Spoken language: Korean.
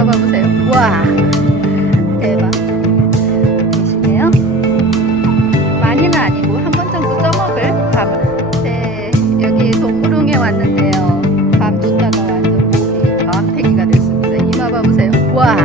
이마 봐보세요. 와 대박. 계시네요. 많이는 아니고 한 번 정도 떠먹을 밤. 네 여기 동구릉에 왔는데요. 밤 뒀다가 완전 밤탱이가 됐습니다. 이마 봐보세요. 와